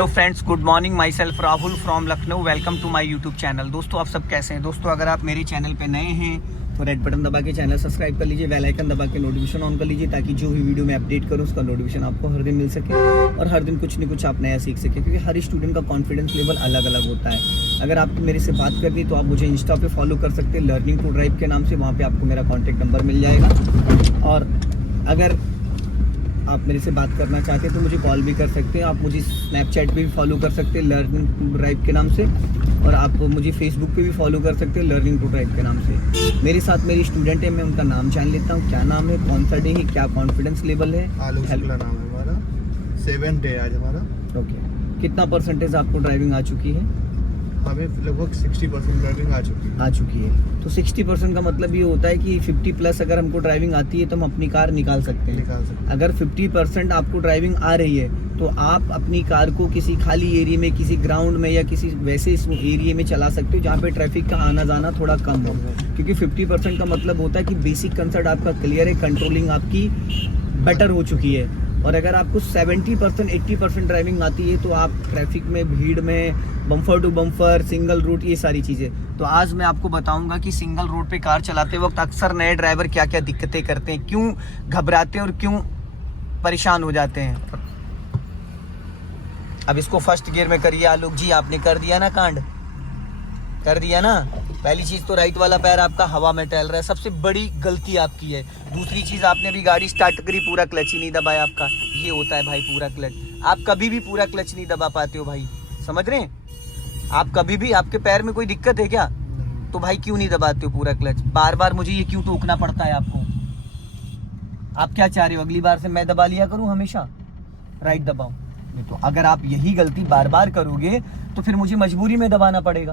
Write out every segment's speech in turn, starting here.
Hello friends, good morning. Myself Rahul from Lucknow. Welcome to my YouTube channel. दोस्तों, आप सब कैसे हैं? दोस्तों, अगर आप मेरे चैनल पे नए हैं तो रेड बटन दबा के चैनल सब्सक्राइब कर लीजिए, बेल आइकन दबा के नोटिफिकेशन ऑन कर लीजिए, ताकि जो भी वीडियो मैं अपडेट करूँ उसका नोटिफिकेशन आपको हर दिन मिल सके और हर दिन कुछ न कुछ आप नया सीख सके, क्योंकि हर स्टूडेंट का कॉन्फिडेंस लेवल अलग अलग होता है। अगर आपको मेरे से बात करनी तो आप मुझे इंस्टा पे फॉलो कर सकते हैं, लर्निंग टू ड्राइव के नाम से। वहाँ पर आपको मेरा कॉन्टैक्ट नंबर मिल जाएगा। और अगर आप मेरे से बात करना चाहते हैं तो मुझे कॉल भी कर सकते हैं। आप मुझे स्नैपचैट पे भी फॉलो कर सकते हैं लर्निंग टू ड्राइव के नाम से, और आप मुझे फेसबुक पे भी फॉलो कर सकते हैं लर्निंग टू ड्राइव के नाम से। मेरे साथ मेरी स्टूडेंट है, मैं उनका नाम जान लेता हूँ। क्या नाम है, कौन सा डे है, क्या कॉन्फिडेंस लेवल है? आलोक शुक्ला नाम है हमारा। 7th डे आज हमारा। ओके, कितना परसेंटेज आपको ड्राइविंग आ चुकी है? हमें लगभग 60% ड्राइविंग आ चुकी है। तो 60% का मतलब ये होता है कि 50 प्लस अगर हमको ड्राइविंग आती है तो हम अपनी कार निकाल सकते हैं। अगर 50% आपको ड्राइविंग आ रही है तो आप अपनी कार को किसी खाली एरिया में, किसी ग्राउंड में या किसी वैसे एरिया में चला सकते हो जहाँ पे ट्रैफिक का आना जाना थोड़ा कम हो, क्योंकि 50% का मतलब होता है कि बेसिक कंसेप्ट आपका क्लियर है, कंट्रोलिंग आपकी बेटर हो चुकी है। और अगर आपको 70% 80% ड्राइविंग आती है तो आप ट्रैफिक में, भीड़ में, bumper to bumper, single route, ये सारी चीज़ें। तो आज मैं आपको बताऊंगा कि सिंगल रूट पे कार चलाते वक्त अक्सर नए ड्राइवर क्या क्या दिक्कतें करते हैं, क्यों घबराते हैं और क्यों परेशान हो जाते हैं। अब इसको फर्स्ट गियर में करिए आलोक जी। आपने कर दिया ना कांड, कर दिया ना। पहली चीज तो राइट वाला पैर आपका हवा में टहल रहा है, सबसे बड़ी गलती आपकी है। दूसरी चीज, आपने अभी गाड़ी स्टार्ट करी, पूरा क्लच ही नहीं दबाया आपका। ये होता है भाई पूरा क्लच। आप कभी भी पूरा क्लच नहीं दबा पाते हो भाई, समझ रहे हैं? आप कभी भी, आपके पैर में कोई दिक्कत है क्या? तो भाई क्यों नहीं दबाते हो पूरा क्लच? बार बार मुझे ये क्यों टोकना पड़ता है आपको? आप क्या चाह रहे हो, अगली बार से मैं दबा लिया करूं हमेशा? राइट दबाओ। तो अगर आप यही गलती बार बार करोगे तो फिर मुझे मजबूरी में दबाना पड़ेगा।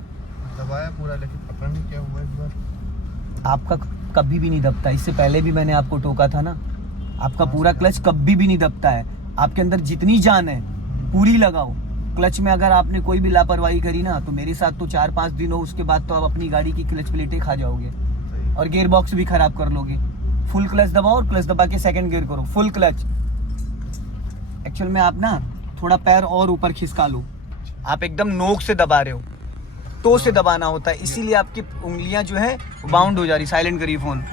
दबाया पूरा, लेकिन पता नहीं क्या हुआ इस बार। आपका कभी भी नहीं दबता। इससे पहले भी मैंने आपको टोका था ना। आपका पूरा क्लच कभी भी नहीं दबता है। आपके अंदर जितनी जान है पूरी लगाओ क्लच में। अगर आपने कोई भी लापरवाही करी ना तो मेरे साथ तो 4-5 दिन हो, उसके बाद तो आप अपनी गाड़ी की क्लच प्लेटें खा जाओगे और गियर बॉक्स भी खराब कर लोगे। फुल क्लच दबाओ और क्लच दबा के सेकंड गियर करो, फुल क्लच। एक्चुअल में आप ना थोड़ा पैर और ऊपर खिसका लो। आप एकदम नोक से दबा रहे हो, तो से दबाना होता है, इसीलिए आपकी उंगलियां जो है बाउंड हो जा रही। साइलेंट करिए फोन।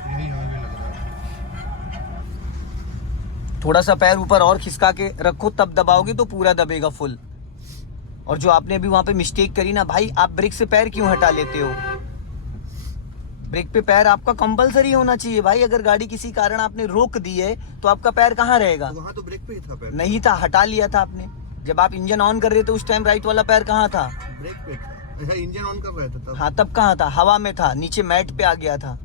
थोड़ा सा पैर ऊपर और खिसका के रखो, तब दबाओगे तो पूरा दबेगा फुल। और जो आपने अभी वहां पे मिस्टेक करी ना भाई, आप ब्रेक से पैर क्यों हटा लेते हो? ब्रेक पे पैर आपका कंपलसरी होना चाहिए भाई। अगर गाड़ी किसी कारण आपने रोक दी है तो आपका पैर कहाँ रहेगा? तो वहाँ तो ब्रेक पे ही था पैर। नहीं था, हटा लिया था आपने। जब आप इंजन ऑन कर रहे थे उस टाइम राइट वाला पैर कहाँ था? ब्रेक पे था। इंजन ऑन कर रहा था तब। हाँ, तब कहाँ था? हवा में था, नीचे मैट पे आ गया था।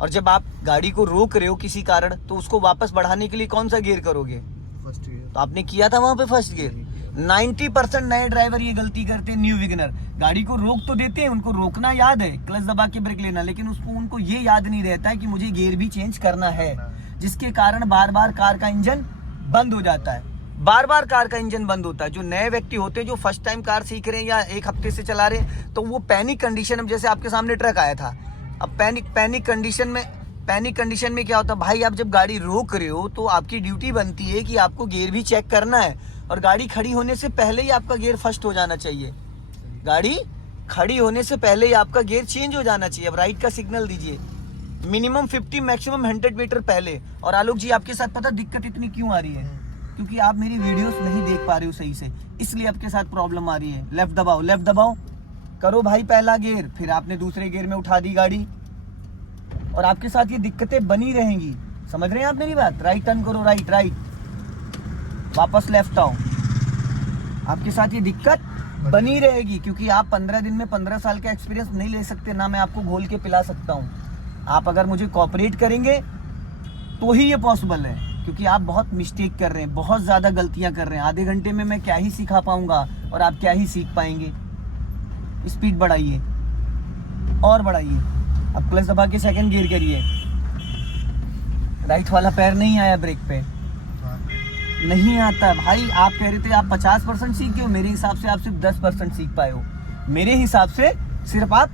और जब आप गाड़ी को रोक रहे हो किसी कारण तो उसको वापस बढ़ाने के लिए कौन सा गियर करोगे? First gear. तो आपने किया था वहां पे फर्स्ट गियर। 90% नए ड्राइवर ये गलती करते हैं। न्यू विगनर गाड़ी को रोक तो देते हैं, उनको रोकना याद है, क्लच दबा के ब्रेक लेना, लेकिन उनको ये याद नहीं रहता है कि मुझे गियर भी चेंज करना है, जिसके कारण बार बार कार का इंजन बंद हो जाता है। बार बार कार का इंजन बंद होता है। जो नए व्यक्ति होते हैं, जो फर्स्ट टाइम कार सीख रहे हैं या 1 हफ्ते से चला रहे हैं, तो वो पैनिक कंडीशन में, जैसे आपके सामने ट्रक आया था, अब पैनिक कंडीशन में क्या होता है भाई, आप जब गाड़ी रोक रहे हो तो आपकी ड्यूटी बनती है कि आपको गियर भी चेक करना है, और गाड़ी खड़ी होने से पहले ही आपका गियर फर्स्ट हो जाना चाहिए। गाड़ी खड़ी होने से पहले ही आपका गियर चेंज हो जाना चाहिए। अब राइट का सिग्नल दीजिए, मिनिमम 50 मैक्सिमम 100 मीटर पहले। और आलोक जी, आपके साथ पता दिक्कत इतनी क्यों आ रही है? क्योंकि आप मेरी वीडियोस नहीं देख पा रहे हो सही से, इसलिए आपके साथ प्रॉब्लम आ रही है। लेफ्ट दबाओ, लेफ्ट दबाओ, करो भाई पहला गियर, फिर आपने दूसरे गियर में उठा दी गाड़ी, और आपके साथ ये दिक्कतें बनी रहेंगी। समझ रहे हैं आप मेरी बात? राइट टर्न करो, राइट राइट, वापस लेफ्ट आओ। आपके साथ ये दिक्कत बनी रहेगी, क्योंकि आप 15 दिन में 15 साल का एक्सपीरियंस नहीं ले सकते ना। मैं आपको घोल के पिला सकता हूँ। आप अगर मुझे कोऑपरेट करेंगे तो ही ये पॉसिबल है, क्योंकि आप बहुत मिस्टेक कर रहे हैं, बहुत ज़्यादा गलतियां कर रहे हैं। आधे घंटे में मैं क्या ही सिखा पाऊंगा और आप क्या ही सीख पाएंगे। स्पीड बढ़ाइए और बढ़ाइए। अब क्लच दबा के सेकंड गियर करिए। राइट वाला पैर नहीं आया ब्रेक पे, नहीं आता भाई। आप कह रहे थे आप 50% सीख गए हो, मेरे हिसाब से आप सिर्फ 10% सीख पाए हो। मेरे हिसाब से सिर्फ आप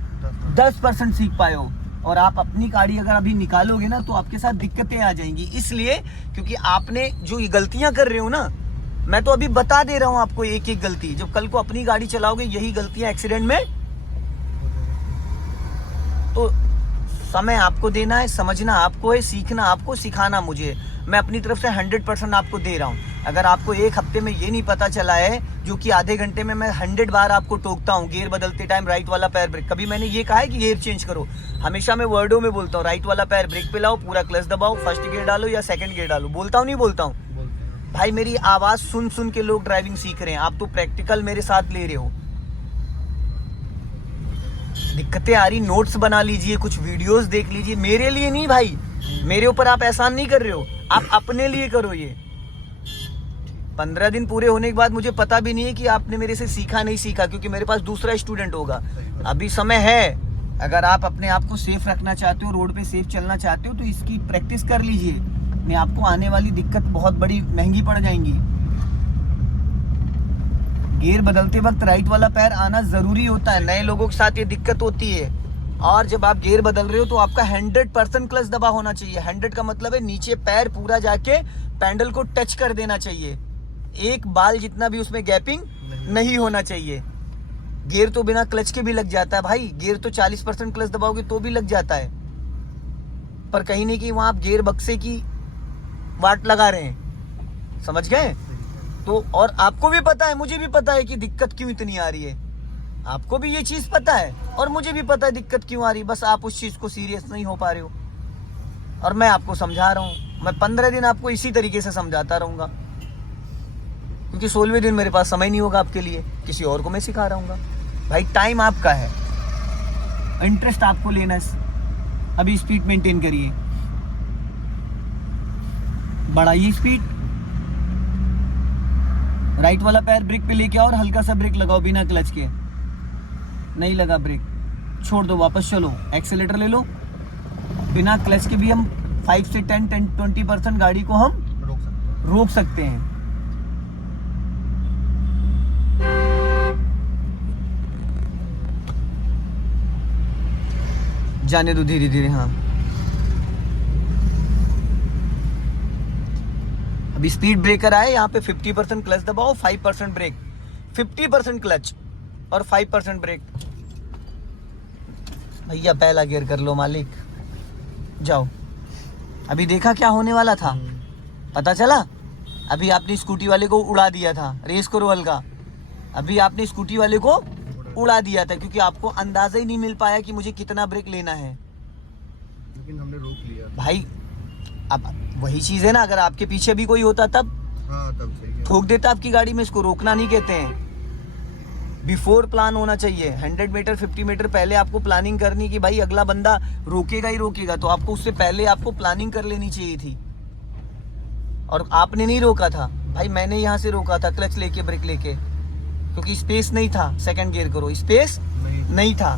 10% सीख पाए हो। और आप अपनी गाड़ी अगर अभी निकालोगे ना तो आपके साथ दिक्कतें आ जाएंगी, इसलिए क्योंकि आपने जो ये गलतियां कर रहे हो ना, मैं तो अभी बता दे रहा हूँ आपको एक एक गलती। जब कल को अपनी गाड़ी चलाओगे यही गलतियां एक्सीडेंट में, तो समय आपको देना है, समझना आपको है, सीखना आपको, सिखाना मुझे। मैं अपनी तरफ से 100% आपको दे रहा हूँ। अगर आपको एक हफ्ते में ये नहीं पता चला है, जो कि आधे घंटे में मैं 100 बार आपको टोकता हूँ, गियर बदलते टाइम राइट वाला पैर ब्रेक, कभी मैंने ये कहा है कि गियर चेंज करो? हमेशा मैं वर्डों में बोलता हूँ, राइट वाला पैर ब्रेक पे लाओ, पूरा क्लच दबाओ, फर्स्ट गियर डालो या सेकंड गियर डालो। बोलता हूँ नहीं बोलता हूँ? भाई मेरी आवाज सुन सुन के लोग ड्राइविंग सीख रहे हैं, आप तो प्रैक्टिकल मेरे साथ ले रहे हो। दिक्कतें आ रही, नोट्स बना लीजिए, कुछ वीडियोस देख लीजिए। मेरे लिए नहीं भाई, मेरे ऊपर आप एहसान नहीं कर रहे हो, आप अपने लिए करो ये। 15 दिन पूरे होने के बाद मुझे पता भी नहीं है कि आपने मेरे से सीखा नहीं सीखा, क्योंकि मेरे पास दूसरा स्टूडेंट होगा। अभी समय है, अगर आप अपने आप को सेफ रखना चाहते हो, रोड पे सेफ चलना चाहते हो, तो इसकी प्रैक्टिस कर लीजिए। नहीं आपको आने वाली दिक्कत बहुत बड़ी महंगी पड़ जाएंगी। गियर बदलते वक्त राइट वाला पैर आना जरूरी होता है, नए लोगों के साथ ये दिक्कत होती है। और जब आप गियर बदल रहे हो तो आपका 100% क्लच दबा होना चाहिए। 100 का मतलब है नीचे पैर पूरा जाके पैडल को टच कर देना चाहिए, एक बाल जितना भी उसमें गैपिंग नहीं होना चाहिए। गियर तो बिना क्लच के भी लग जाता है भाई, गियर तो 40% क्लच दबाओगे तो भी लग जाता है, पर कहीं नहीं कि वहां आप गियर बक्से की वाट लगा रहे हैं, समझ गए? तो और आपको भी पता है, मुझे भी पता है कि दिक्कत क्यों इतनी आ रही है। आपको भी ये चीज पता है और मुझे भी पता है दिक्कत क्यों आ रही है, बस आप उस चीज को सीरियस नहीं हो पा रहे हो। और मैं आपको समझा रहा हूँ, मैं 15 दिन आपको इसी तरीके से समझाता रहूंगा, क्योंकि 16वें दिन मेरे पास समय नहीं होगा आपके लिए, किसी और को मैं सिखा रहा हूँ। भाई टाइम आपका है, इंटरेस्ट आपको लेना है। अभी स्पीड मेंटेन करिए, बढ़ाइए स्पीड, राइट वाला पैर ब्रेक पे लेके आओ और हल्का सा ब्रेक लगाओ बिना क्लच के। नहीं लगा ब्रेक, छोड़ दो, वापस चलो, एक्सेलेटर ले लो। बिना क्लच के भी हम 5 से 10-20% गाड़ी को हम रोक सकते हैं। जाने दो धीरे धीरे। हाँ अभी स्पीड ब्रेकर आए, यहाँ पे 50% क्लच दबाओ, 5% ब्रेक, 50% क्लच और 5% ब्रेक। भैया पहला गियर कर लो मालिक, जाओ। अभी देखा क्या होने वाला था, पता चला? अभी आपने स्कूटी वाले को उड़ा दिया था, रेस करो हल्का। अभी आपने स्कूटी वाले को उड़ा दिया था, क्योंकि आपको अंदाजा ही नहीं मिल पाया कि मुझे कितना ब्रेक लेना है। लेकिन हमने रोक लिया भाई अब वही चीज है ना, अगर आपके पीछे भी कोई होता तब तब सही है। ठोक देता आपकी गाड़ी में। इसको रोकना नहीं कहते हैं, बिफोर प्लान होना चाहिए। 100 मीटर 50 मीटर पहले आपको प्लानिंग करनी कि भाई अगला बंदा रोकेगा ही रोकेगा, तो आपको उससे पहले आपको प्लानिंग कर लेनी चाहिए थी। और आपने नहीं रोका था भाई, मैंने यहाँ से रोका था क्लच लेके ब्रेक लेके, क्योंकि स्पेस नहीं था। सेकंड गियर करो, स्पेस नहीं था।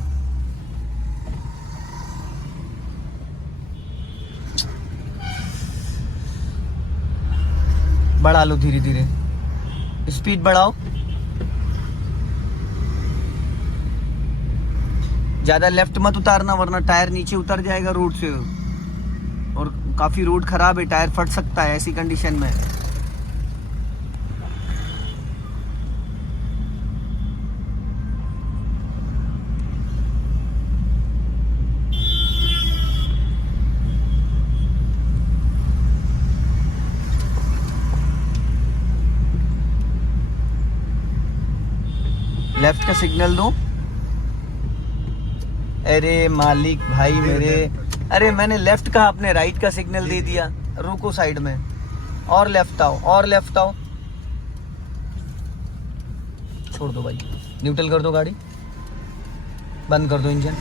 बढ़ा लो धीरे धीरे, स्पीड बढ़ाओ, ज्यादा लेफ्ट मत उतारना वरना टायर नीचे उतर जाएगा रोड से, और काफी रोड खराब है, टायर फट सकता है ऐसी कंडीशन में। लेफ्ट का सिग्नल दो। अरे मालिक भाई मेरे, अरे मैंने लेफ्ट का, आपने राइट का सिग्नल दे दिया। रुको साइड में, और लेफ्ट आओ, और लेफ्ट आओ। छोड़ दो भाई, न्यूट्रल कर दो गाड़ी, बंद कर दो इंजन।